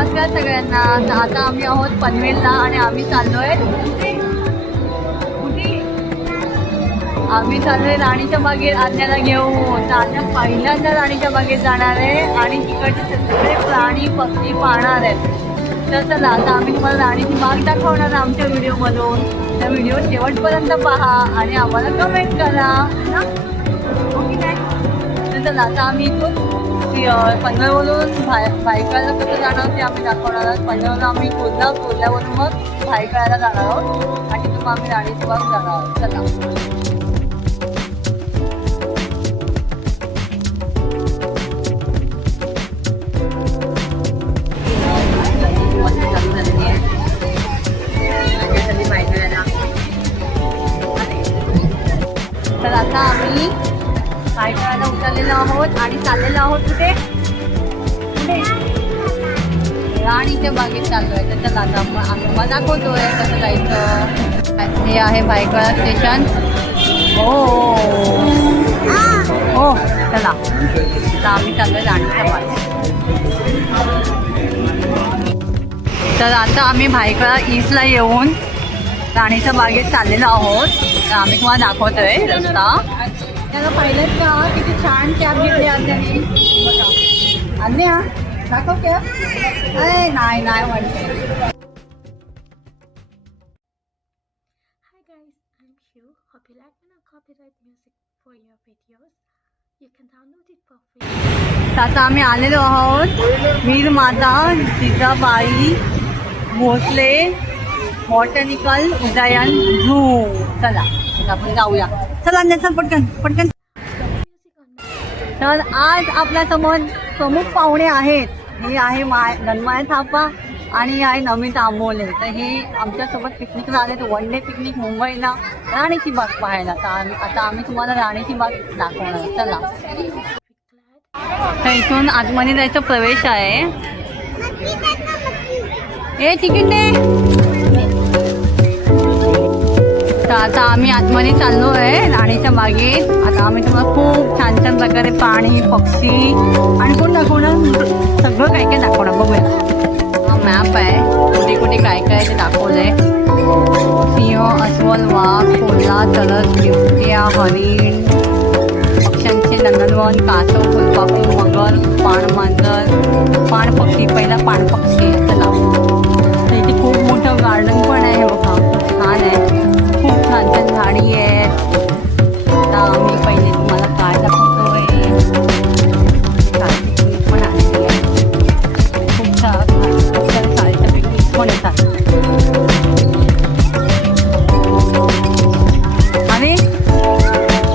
नमस्कार सगळ्यांना. तर आता आम्ही आहोत पनवेलला आणि आम्ही चाललोय राणीच्या बागेत आज्ञाला घेऊन. तर आज्ञा पहिल्यांदा राणीच्या बागेत जाणार आहे आणि तिकडचे सगळे प्राणी पक्षी पाहणार आहेत. तर चला आता आम्ही तुम्हाला राणीची बाग दाखवणार आमच्या व्हिडिओमधून. त्या व्हिडिओ शेवटपर्यंत पहा आणि आम्हाला कमेंट करा ना. ओके काय? तर चला आता आम्ही इथून पनवेलवरून भायखळ्याला कसं जाणार ते आम्ही दाखवणार आहोत. पनवेलवरून आम्ही कुर्ल्यावरून मग भायखळ्याला जाणार आहोत आणि तिथून आम्ही राणीची बाग जाणार आहोत. चला तर आता आम्ही भायखळ्याला उतरलेलो आहोत आणि चाललेलो आहोत कुठे राणीच्या बागेत चाललोय. त्याच्यात आता आम्ही तुम्हाला दाखवतोय कसं जायचं. हे आहे भायखळा स्टेशन. हो हो चला आता आम्ही चाललोय राणीच्या बागेत. तर आता आम्ही भायखळा ईस्टला येऊन राणीच्या बागेत चाललेलो आहोत. तर आम्ही तुम्हाला दाखवतोय रस्ता. त्याला पाहिलंच का किती छान कॅब घेतली आज्ञाने. बघा आज्ञा दाखव कॅब. नाही म्हणते. Hi guys, I'm Shu. Hope you like my copyright music for your videos. You can download it for free. आता आम्ही आलेलो आहोत वीर माता जिजाबाई भोसले बॉटॅनिकल उद्यान झू. चला आपण जाऊया. चला चल पटकन. तर आज आपल्या समोर प्रमुख पाहुणे आहेत. हे आहे गणमाया थापा आणि हे आहे नमिता आंबोले. तर हे आमच्यासोबत पिकनिकला आले. तर वन डे पिकनिक मुंबईला राणीची बाग पाहायला. तर आता आम्ही तुम्हाला राणीची बाग दाखवणार. चला तर इथून आतमध्ये जायचा प्रवेश आहे. हे तिकीट दे. तर आता आम्ही आतमध्ये चाललो आहे राणीच्या बागेत. आता आम्ही तुम्हाला खूप छान प्रकारे प्राणी पक्षी आणि कोण दाखवणार सगळं काय दाखवणार. बघूया हा मॅप आहे. कुठे काय ते दाखवलंय. सिंह, अस्वल, वाघ, कोल्हा, तरस, बिबट्या, हरिण, पक्ष्यांचे नंदनवन, कासव, फुलपाखरू, मगर, पाणमांजर, पाणपक्षी. पहिला पाणपक्षी. चला इथे खूप मोठं गार्डन पण आहे. बघा छान आहे. खूप छान झाडी आहेत. आता आम्ही पहिले तुम्हाला काय दाखवतोय. पिकनिक पण आलेली आहे. खूप शाळेच्या पिकनिक पण येतात. अरे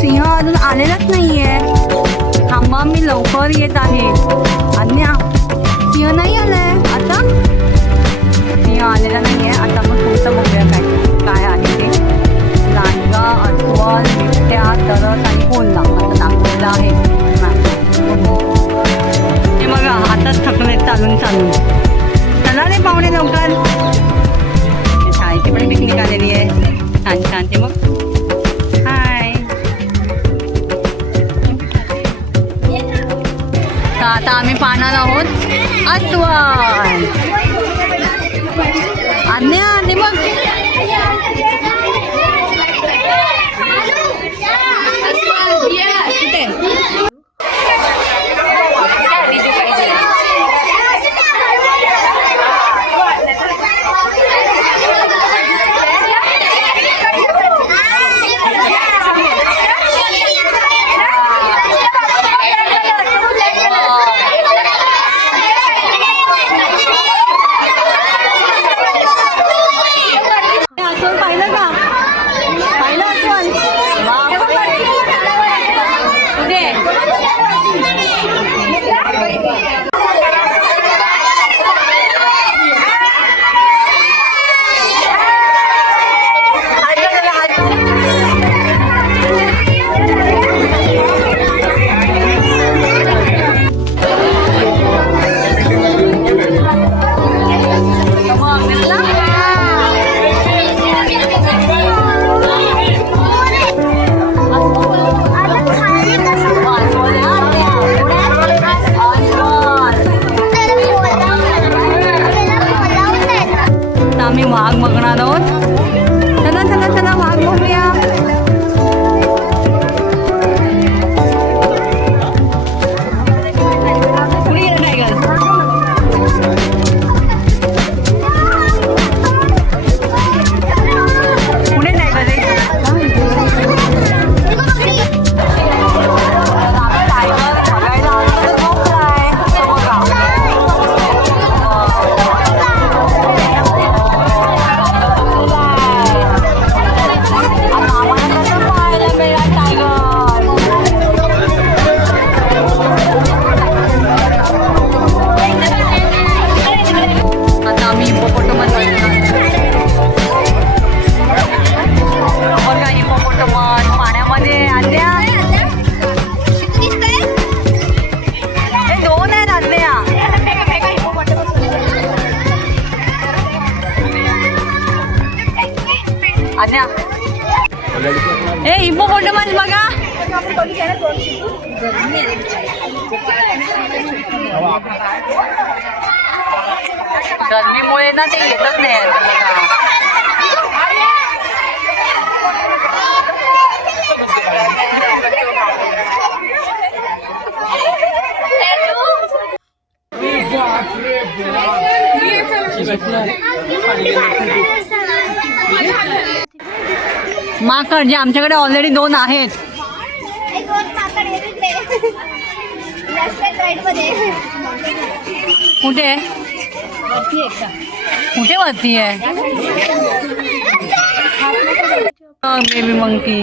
सिंह अजून आलेलाच नाहीये. थांबा मी लवकर येत आहे. अन्या सिंह नाही आलाय. आता सिंह आलेला नाहीये. आता मग तुमचं बघूया काय आहे ते. लांडगा, अस्वल, बिबट्या, तरस आणि कोल्हा असं दाखवलेलं आहे. हे बघा आताच थकले चालून. चला रे पाहुणे लवकर. शाळेची पण पिकनिक आलेली आहे. छान ते मग हाय. तर आता आम्ही पाहणार आहोत अस्वल. अन्या ते मग गरमीमुळे ना ते येतच नाही आहेत. माकड जे आमच्याकडे ऑलरेडी 2 आहेत. कुठे कुठे वरती आहे बेबी मंकी.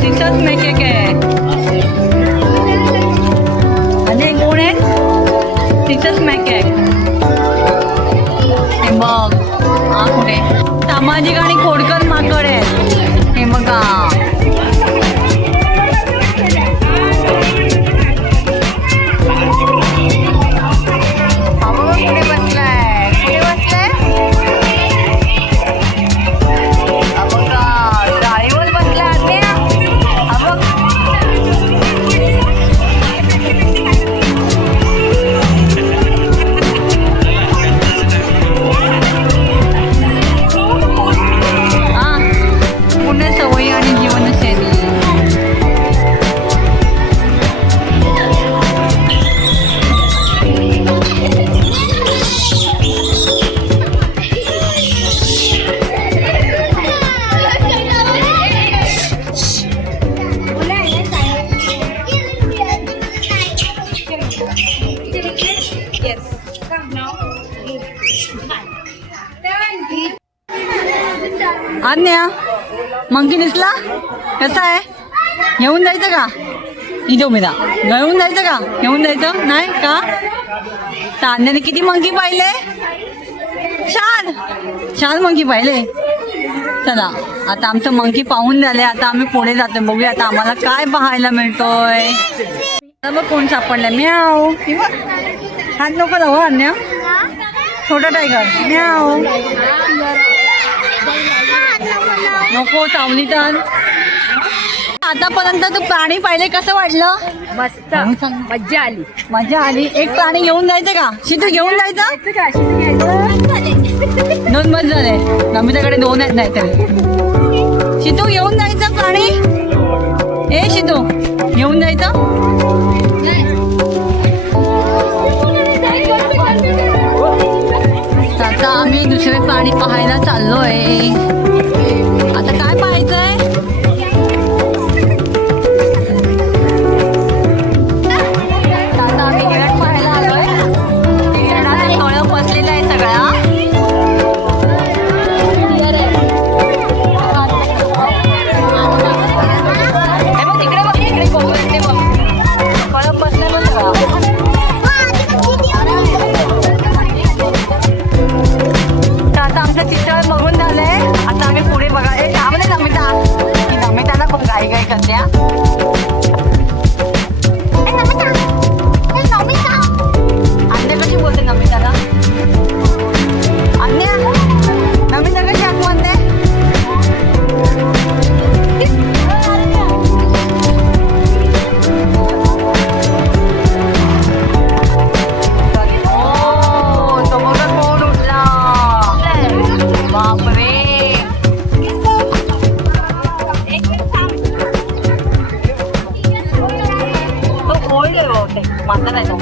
सिसस मेकॅक आहे आणि कोण आहे सिसस मेकॅक. हे बघ हा कुठे सामाजिक आणि खोडकर माकड आहे. हे बघा कुठे बसलाय कुठे बसलाय जाळीवर बसलाय. सवयी आणि जीवनशैली. आज्ञा मंकी दिसला कसा आहे घेऊन जायचं का इथे उमेदा घेऊन जायचं का घेऊन जायचं नाही का. तान्याने किती मंकी पाहिले 4 मंकी पाहिले. चला आता आमचं मंकी पाहून झाले. आता आम्ही पुढे जातोय बघूया आता आम्हाला काय पाहायला मिळतोय. मग कोण सापडलं म्याव हात नको लावू अन्या छोटा टायगर म्याव नको चावली तर. आतापर्यंत तू प्राणी पाहिले कसं वाटलं. मस्त मजा आली. एक प्राणी घेऊन जायचं का शितू घेऊन जायचं 2 बस झाले. नमिताकडे 2 आहेत नाही तरी. शितू घेऊन जायचं प्राणी. ए शितू घेऊन जायचं. आता आम्ही दुसरे प्राणी पाहायला चाललोय. आता काय पाहायचंय आता आम्ही हिरण पाहायला आलोय. हिरणाचे डोळं बसलेलं आहे सगळ्या. तिकडे बघ तिकडे कोकण बघ कळप बसले बघ सगळा. आता आमचं चित्र बघून झालंय. आता आम्ही पुढे बघा. ए थांबले नमिता ही नमिताला खूप घाई करते. अन्या कशी बोलते नमिताला. अन्या नमिता कशी हाक म्हणते. तो बघा कोण उठला. बापरे तो होईल बहुतेक माझा नाही तो.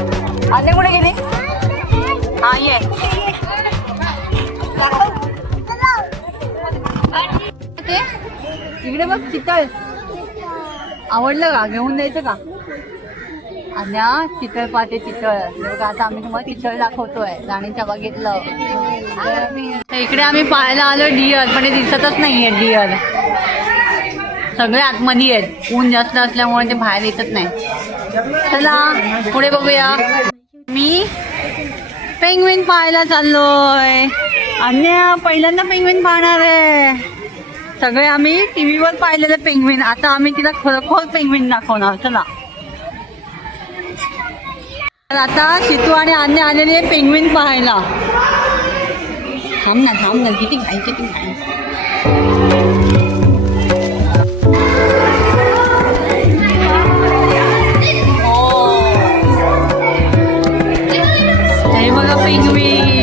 अन्य कुठे गेली. हा ये इकडे बघ चितळ आवडलं का घेऊन जायचं का. अन्या चितळ पाहते चितळ. आता आम्ही तुम्हाला चितळ दाखवतोय राणीच्या बागेतलं. इकडे आम्ही पाहायला आलो डिअर पण ते दिसतच नाहीये डिअर. सगळे आतमध्ये आहेत. ऊन जास्त असल्यामुळे ते बाहेर येतच नाही. चला पुढे बघूया. मी पेंग्विन पाहायला चाललोय. अन्या पहिल्यांदा पेंग्विन पाहणार आहे. सगळे आम्ही टीव्हीवर पाहिलेलं पेंग्विन, आता आम्ही तिला खरोखर पेंग्विन दाखवणार. चला तर आता शितू आणि अन्या आलेली आहे पेंग्विन पाहायला. थांब ना किती घाई. हे बघा पेंग्विन.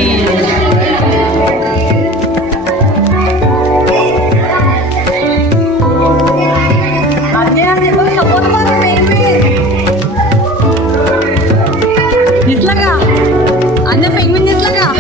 दिसला का अन्य पेंग्विन? दिसला का?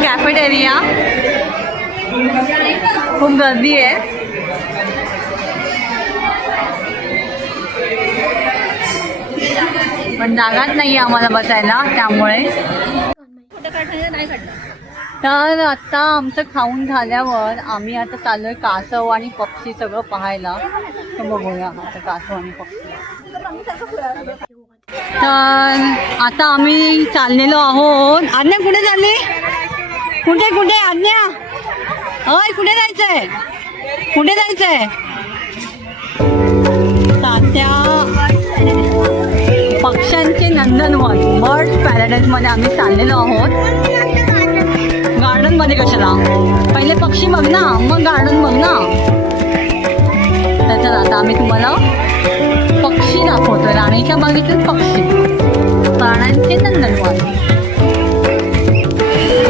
कॅफेटेरिया खूप गर्दी आहे. पण जागाच नाही आम्हाला बसायला, त्यामुळे. तर आता आमचं खाऊन झाल्यावर आम्ही आता चाललोय कासव आणि पक्षी सगळं पाहायला. तर बघूया आता कासव आणि पक्षी. तर आता आम्ही चाललेलो आहोत. अन्या कुठे चालली? कुठे अन्या? होय कुठे जायचंय? तात्या पक्ष्यांचे नंदनवन बर्ड पॅराडाईज मध्ये आम्ही चाललेलो आहोत. गार्डन मध्ये कशाला? पहिले पक्षी बघ ना, मग गार्डन बघ ना. त्याच्यात आता आम्ही तुम्हाला पक्षी दाखवतोय. राणीच्या बागेतील पक्षी, प्राण्यांचे नंदनवन.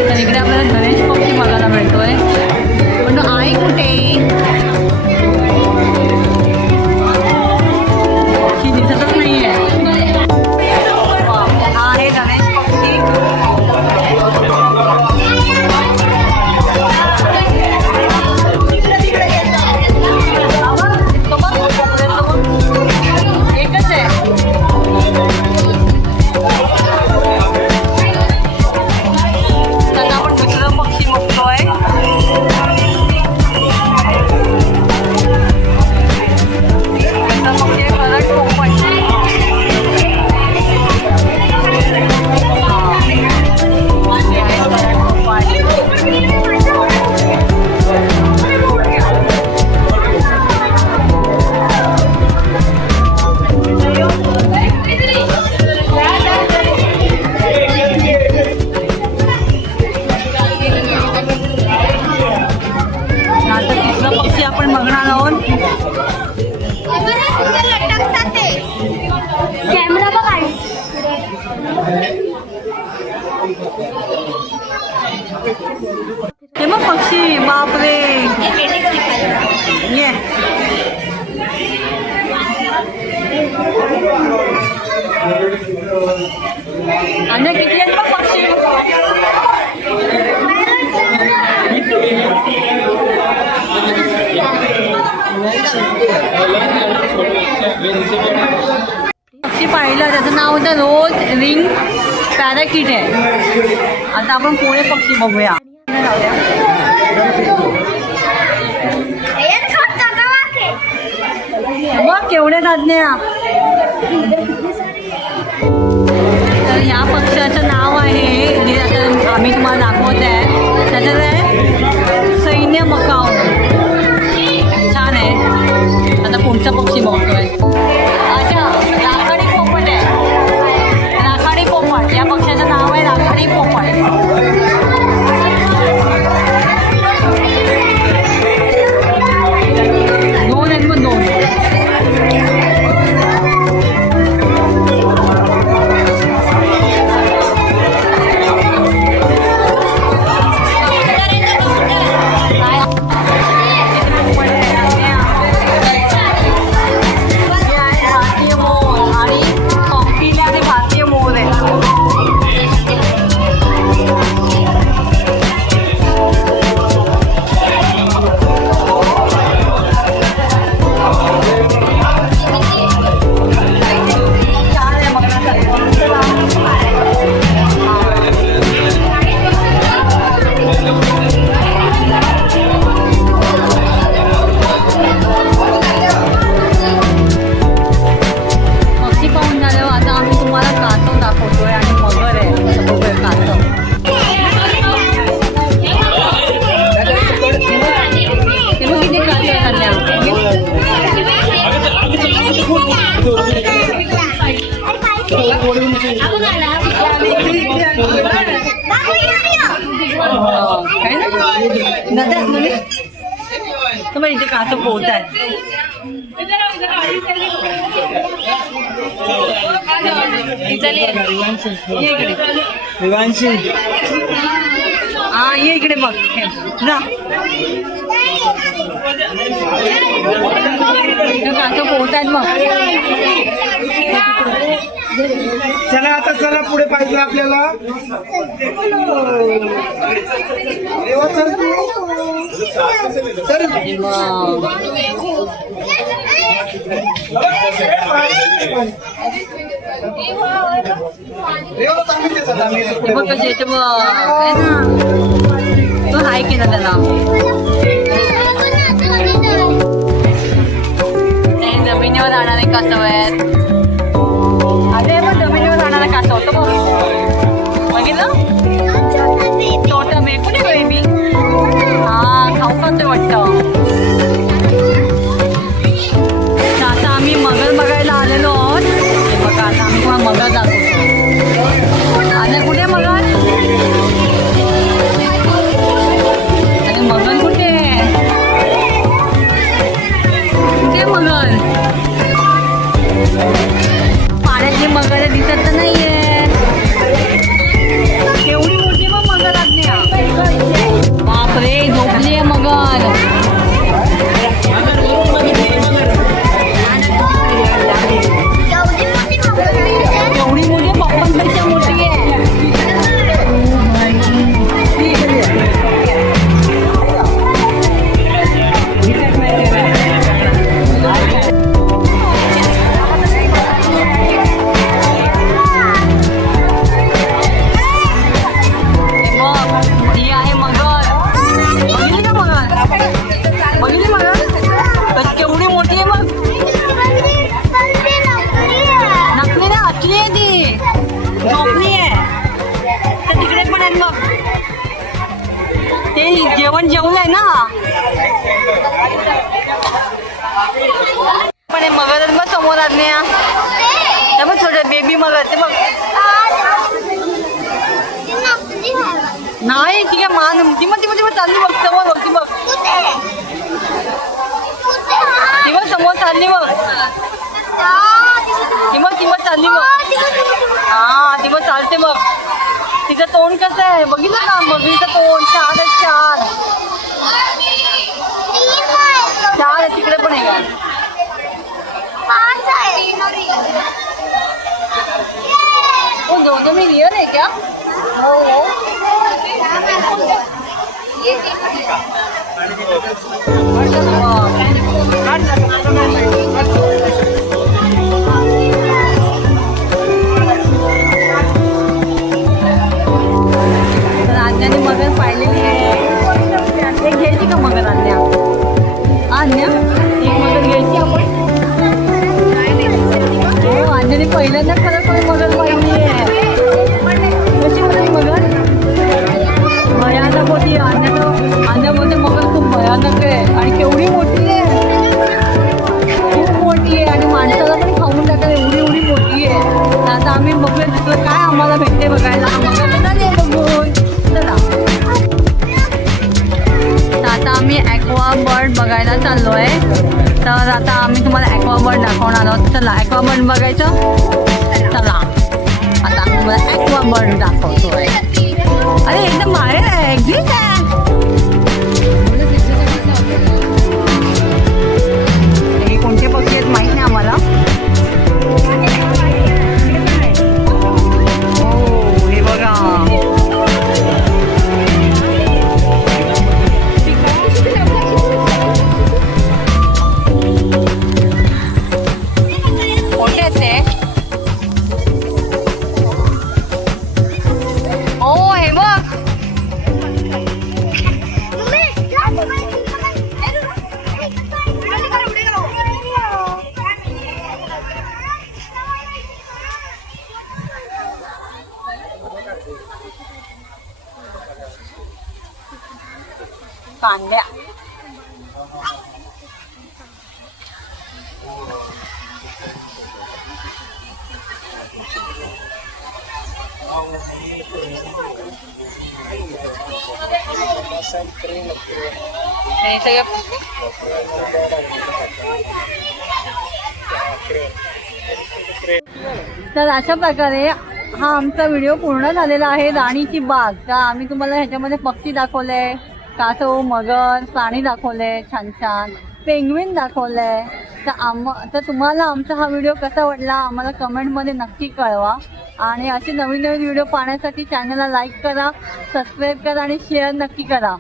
तर इकडे आपल्याला गणेश पक्षी बघायला मिळतोय, पण तो आहे कुठे? पक्षी दिसतच नाहीये. हा आहे गणेश पक्षी. एकच आहे. आपण दुसरं पक्षी बघतोय. आपण बघणार आहोत. कॅमेरा बघ. हे मग पक्षी, बापरे. ये अन्य किती आहेत मग पक्षी? पक्षी पाहिलं, त्याचं नाव होतं रोज रिंग पॅराकिट आहे. आता आपण पुढे पक्षी बघूया. मग केवढे आज्ञा. तर या पक्षाचं नाव आहे जे आता आम्ही तुम्हाला दाखवत आहे त्याच्यात आहे सैन्य मकाव. छान आहे. आता कोणता पक्षी बघतोय. अच्छा राखाडी पोपट आहे. राखाडी पोपट या पक्षाचं नाव आहे राखाडी पोपट. दोन आहेत मग दोन. भारतीय मोर आणि पंखीले आणि भारतीय मोर आहे. छान आहे पक्षी पाहून झाल्यावर आता आम्ही तुम्हाला कासव दाखवतोय आणि मगर आहे. बघूया कासव. ते मग किती कासव आहे काय ना तुम्हाला इथे कासव पोहत आहे. ये इकडे. हा ये इकडे बघ जा. कासव पोहत आहेत मग. चला आता चला पुढे पाहिजे आपल्याला. बघ कसे येते बघ. आहे ना तो हाय केला त्याला. ते जमिनीवर जाणारे कासव आहेत. अरे मग जमिनीवर जाणारा कासव होतो बघ. बघितलं छोटा कुठे बेबी. हा खाऊ खाते वाटतं. आता आम्ही मगर बघायला आलेलो आहोत. हे बघा आता आम्ही तुम्हाला मगर दाखवतो. आता कुठे मगर. अरे मगर कुठे कुठे मगर. पाण्यातली मगर दिसत तर नाहीये. केवढी मोठी मग मगर आज्ञा. बापरे झोपली आहे मगर. एवढी मोठी पप्पांपेक्षा मोठी आहे. ही आहे मगर. बघितली का मगर. बघितली मगर केवढी मोठी आहे मग. नकली ना असली आहे ती. झोपली आहे. तर तिकडे पण आहेत मग. ते जेवण जेवलंय ना. पण हे मगर मग समोर आज्ञा. ते बघ छोटे बेबी मगर. ते बघ नाही ती काय मान ती मग चालली बघ समोर बघ. ती बघ ती बघ समोर चालली बघ. ती मग चालली बघ. हा ती मग चालते बघ. तिचं तोंड कसं आहे बघितलं का. बघितलं तोंड छान आहे. छान आहे. तिकडे पण आहे का. दो मी रियल आहे क्या. हो राज्याने मगर पाहिलेली आहे. एक घ्यायची का मगर. आणण्या एक मगर घ्यायची आपण. तुम्हाला भेटते बघायला. मग आता झाले बघून. चला तर आता आम्ही ॲक्वा बर्ड बघायला चाललोय. तर आता आम्ही तुम्हाला ॲक्वा बर्ड दाखवणार आहोत. चला ॲक्वा बर्ड बघायचं. चला आता आम्ही तुम्हाला ॲक्वा बर्ड दाखवतोय. अरे एकदम बाहेर आहे. एक्झिट आहे. हे कोणते पक्षी आहेत माहित नाही आम्हाला. हो हे बघा. मोठे आहेत ते. हो हे बघ. कांद्या हे सगळं तर अशा प्रकारे हा आमचा व्हिडिओ पूर्ण झालेला आहे. राणीची बाग. तर आम्ही तुम्हाला ह्याच्यामध्ये पक्षी दाखवले, कासव, मगर, प्राणी दाखवले, छान छान पेंग्विन दाखवले. तर तुम्हाला आमचा हा व्हिडिओ कसा वाटला आम्हाला कमेंटमध्ये नक्की कळवा. आणि असे नवीन नवीन व्हिडिओ पाहण्यासाठी चॅनलला लाईक करा, सबस्क्राईब करा आणि शेअर नक्की करा.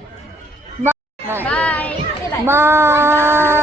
Bye bye.